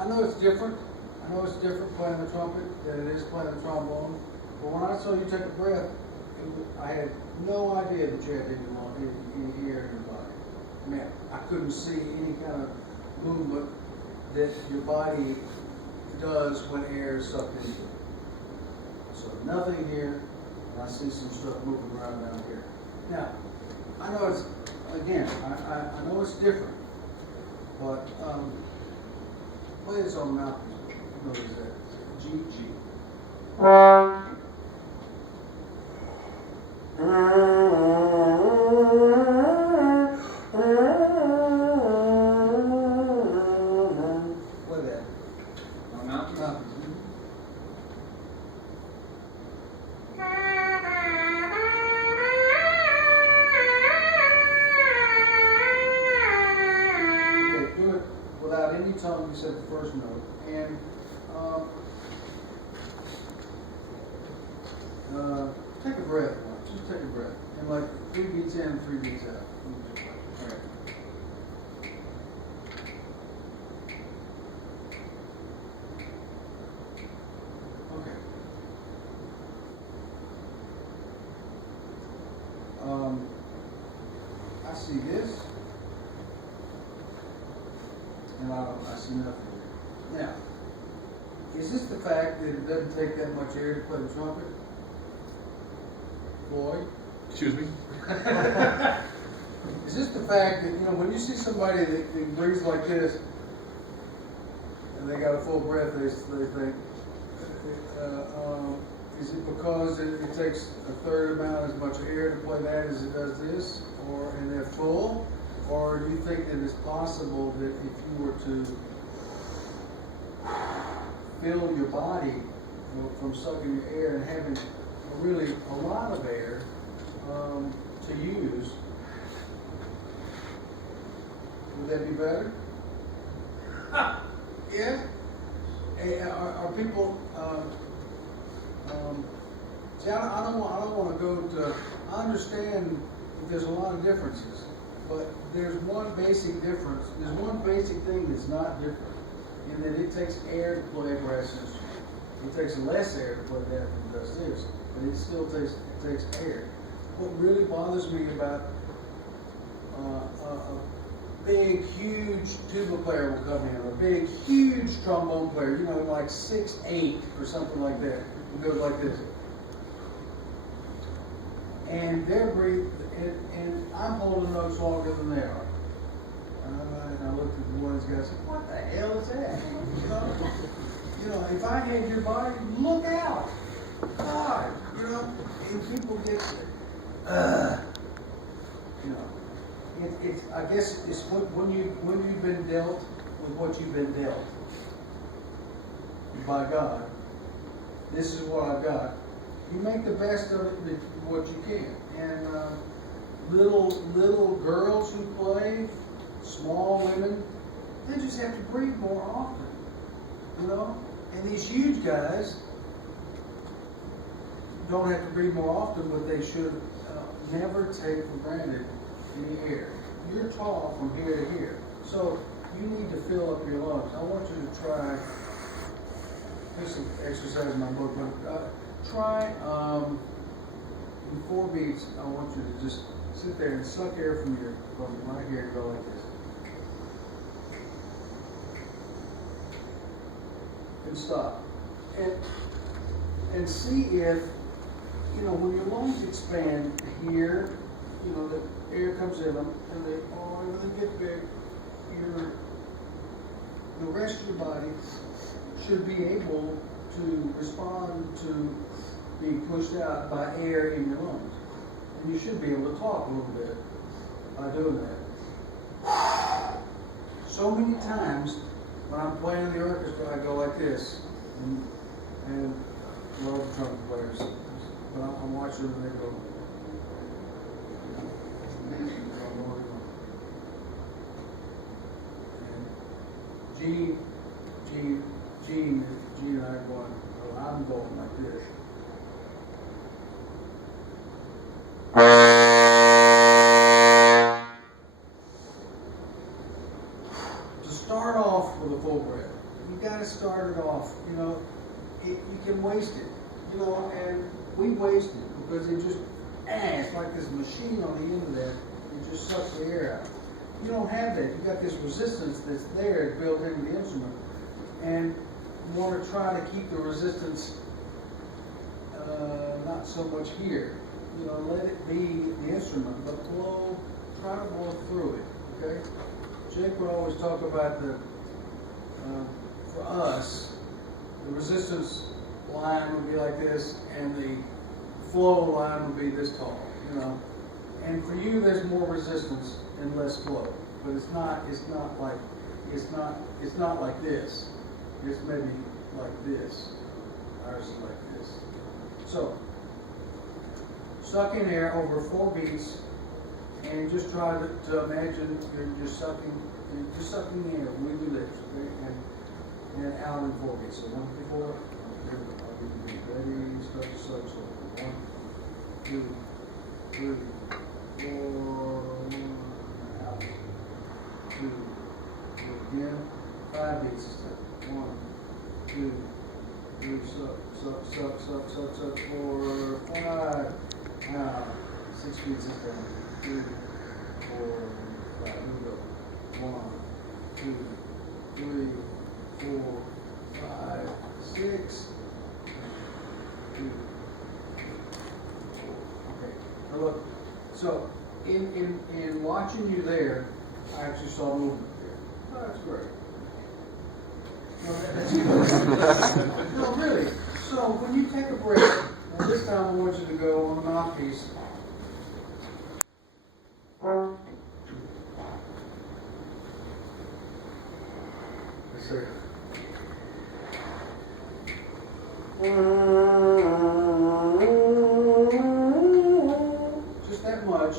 I know it's different. I know it's different playing the trumpet than it is playing the trombone. But when I saw you take a breath, I had no idea that you had any air in your body. I mean, I couldn't see any kind of movement that your body does when air is sucked into it. So nothing here, and I see some stuff moving around down here. Now, I know it's, again, I know it's different, but play this on the mouthpiece. What is that? G, G. Play that. On mouthpiece? Mouthpiece. Okay, do it without any tone except the first note. And take a breath. Just take a breath. And like 3 beats in, 3 beats out. All right. Okay. I see this, and I see nothing here. Now, is this the fact that it doesn't take that much air to play the trumpet? Floyd? Excuse me? Is this the fact that, when you see somebody that breathes like this, and they got a full breath, they think, is it because it takes a third amount as much air to play that as it does this, and they're full? Or do you think that it's possible that if you were to fill your body from sucking your air and having really a lot of air to use, would that be better? Yeah? Are people? See, I don't want to go to. I understand that there's a lot of differences, but there's one basic difference. There's one basic thing that's not different, in that it takes air to play a brass instrument. It takes less air to play that than it does this, but it still takes air. What really bothers me about a big, huge tuba player will come in, or a big, huge trombone player, like 6'8" or something like that. It goes like this. And they're breathing, and I'm holding notes longer than they are. And I looked at one of these guys and said, what the hell is that? If I had your body, look out. God, and people get, I guess it's when you've been dealt with what you've been dealt by God. This is what I've got. You make the best of it what you can. And little girls who play, small women, they just have to breathe more often. And these huge guys don't have to breathe more often, but they should never take for granted any air. You're tall from here to here, so you need to fill up your lungs. I want you to try this exercise in my book, but try in 4 beats. I want you to just sit there and suck air from right here and go like this. And stop. And see if, when your lungs expand here, the air comes in them, and they get big, the rest of your body should be able to respond to being pushed out by air in your lungs. And you should be able to talk a little bit by doing that. So many times when I'm playing in the orchestra, I go like this, and love the trumpet players, but I'm watching them and they go. And G and I are going, I'm going like this. To start off with a full breath. you gotta start it off, you know, you can waste it, you know, and we waste it because it just, it's like this machine on the end of that, it just sucks the air out. You don't have that, you got this resistance that's there built into the instrument, and you want to try to keep the resistance not so much here. You know, let it be the instrument, but try to blow through it, okay? Jake would always talk about for us, the resistance line would be like this, and the flow line would be this tall, you know. And for you, there's more resistance and less flow, but it's not like this. It's maybe like this. Ours is like this. So, suck in air over 4 beats, and just try to imagine you're sucking air with your lips, okay? And out in 4 beats. So 1, 2, 4. Ready, start to suck. So 1, 2, 3, 4, out. 2, again. 5 beats this time. 1, 2, 3, suck, 4, 5, out. 6 beats this time. 3, 4, 5. Here we go. 1, 2, 3, 4, 5, 6. 2, 4. Okay. Now look. So in watching you there, I actually saw movement there. Oh, that's great. No, that's good. No, really. So when you take a break, now this time I want you to go on the mouthpiece. Let's see. Just that much,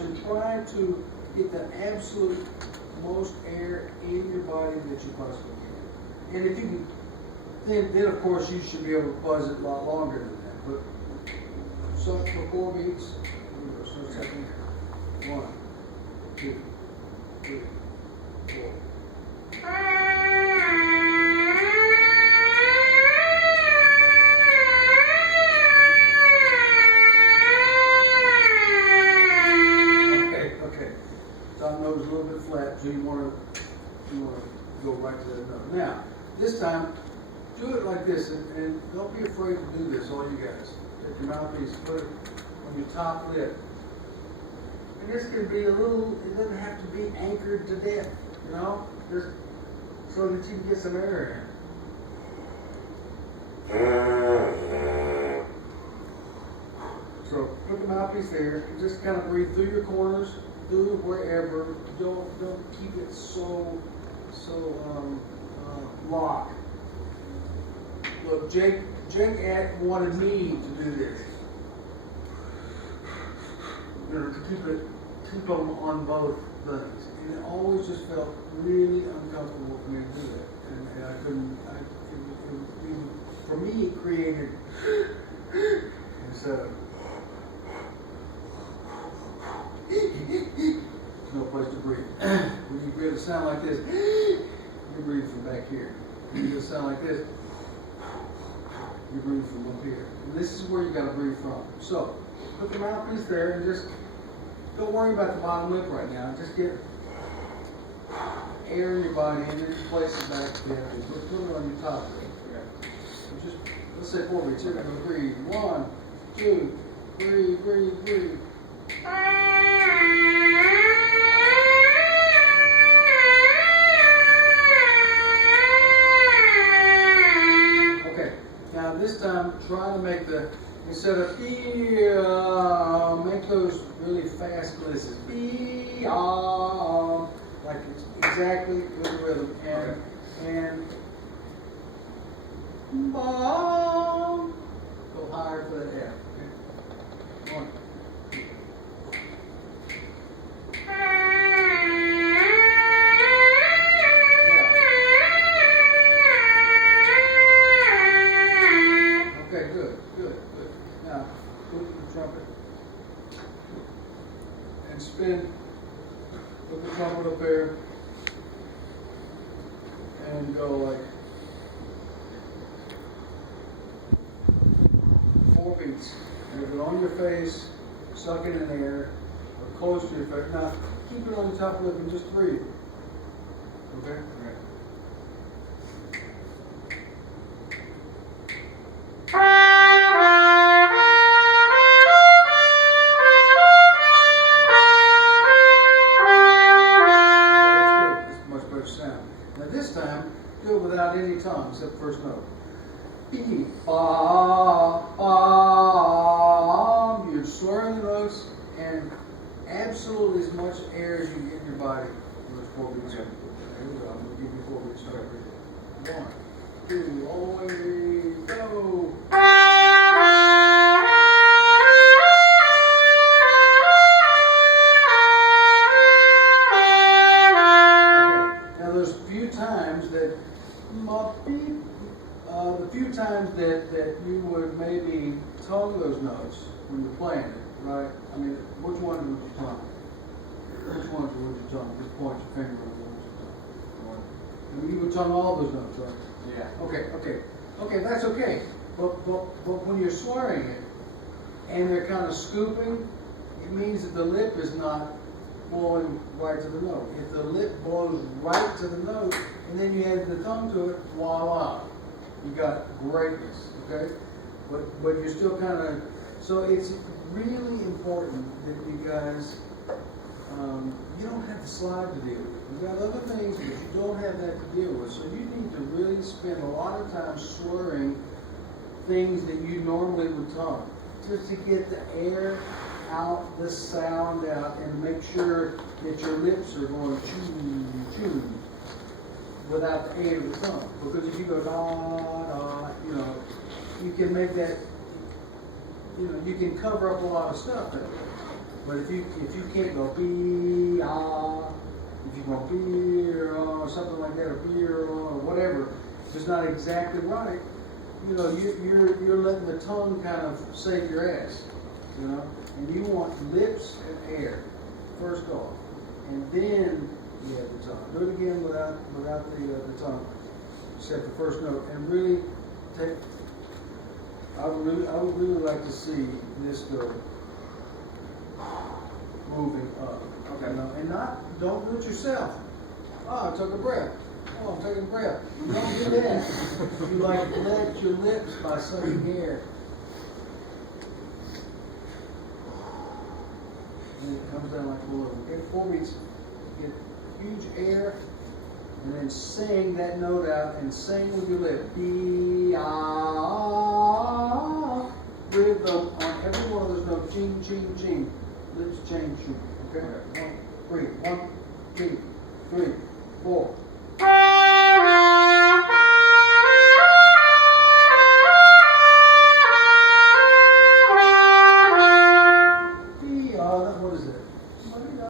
and try to get the absolute most air in your body that you possibly can. And if you can, then of course you should be able to buzz it a lot longer than that. But suck for 4 beats. So second. 1, 2, 3, 4. So you want to go right to that note. Now, this time, do it like this, and don't be afraid to do this, all you guys. Take your mouthpiece, put it on your top lip. And this can be a little, it doesn't have to be anchored to death, you know, just so that you can get some air in. So put the mouthpiece there, and just kind of breathe through your corners. Do it wherever. Don't keep it so locked. Look, Jake wanted me to do this. You know, to keep them on both things, and it always just felt really uncomfortable for me to do that, and I couldn't. For me, it created instead of. There's no place to breathe. When you breathe a sound like this, you breathe from back here. When you get a sound like this, you breathe from up here. And this is where you got to breathe from. So, put the mouthpiece there and just don't worry about the bottom lip right now. Just get air in your body and then place it back there. Put it on your top lip. So just, let's say 4 beats. You're going to breathe. 1, 2, 3, breathe. Okay, now this time try to make instead of make those really fast glisses. Like it's exactly with the rhythm. And go higher for that F. Okay. 1. Okay, good. Now, put the trumpet and spin. Put the trumpet up there. and go like 4 beats. And if it's on your face, suck it in the air, or close to your face. Now, keep it on your top lip and just breathe. Okay? Right. Now this time, do it without any tongue except the first note. Beep, you're slurring the notes and absolutely as much air as you get in your body. Those 4 beats. Here we go. I'm going to give you 4 beats. Start. 1, 2, away, go. The few times that you would maybe tongue those notes when you're playing it, right? I mean, which ones would you tongue? Which ones would you tongue? Just point your finger on the ones you tongue. I mean, you would tongue all those notes, right? Yeah. Okay, that's okay. But when you're swearing it and they're kind of scooping, it means that the lip is not blowing right to the note. If the lip blows right to the note and then you add the tongue to it, voila. You got greatness, okay? But you're still kind of, so it's really important that you guys, you don't have the slide to deal with. You got other things, but you don't have that to deal with. So you need to really spend a lot of time slurring things that you normally would tongue, just to get the air out, the sound out, and make sure that your lips are going choo, without the air of the tongue. Because if you go da, you know, you can make that, you know, you can cover up a lot of stuff that way. But if you can't go be if you go be or something like that, or be or whatever, if it's not exactly right, you know, you're letting the tongue kind of save your ass, you know. And you want lips and air first off, and then you have the tongue. Do it again without the tongue, except the first note, and really take. I would really like to see this go moving up. Okay. You know, and don't do it yourself. Oh, I took a breath. Oh, I'm taking a breath. You don't do that. You like let your lips by sucking air. And it comes down like a balloon. Okay, 4 beats. Get huge air, and then sing that note out, and sing with your lip. B, rhythm on every one of those notes. Ching, ching, ching. Lips change. Okay? 1, 3. 1, 2, 3, 4.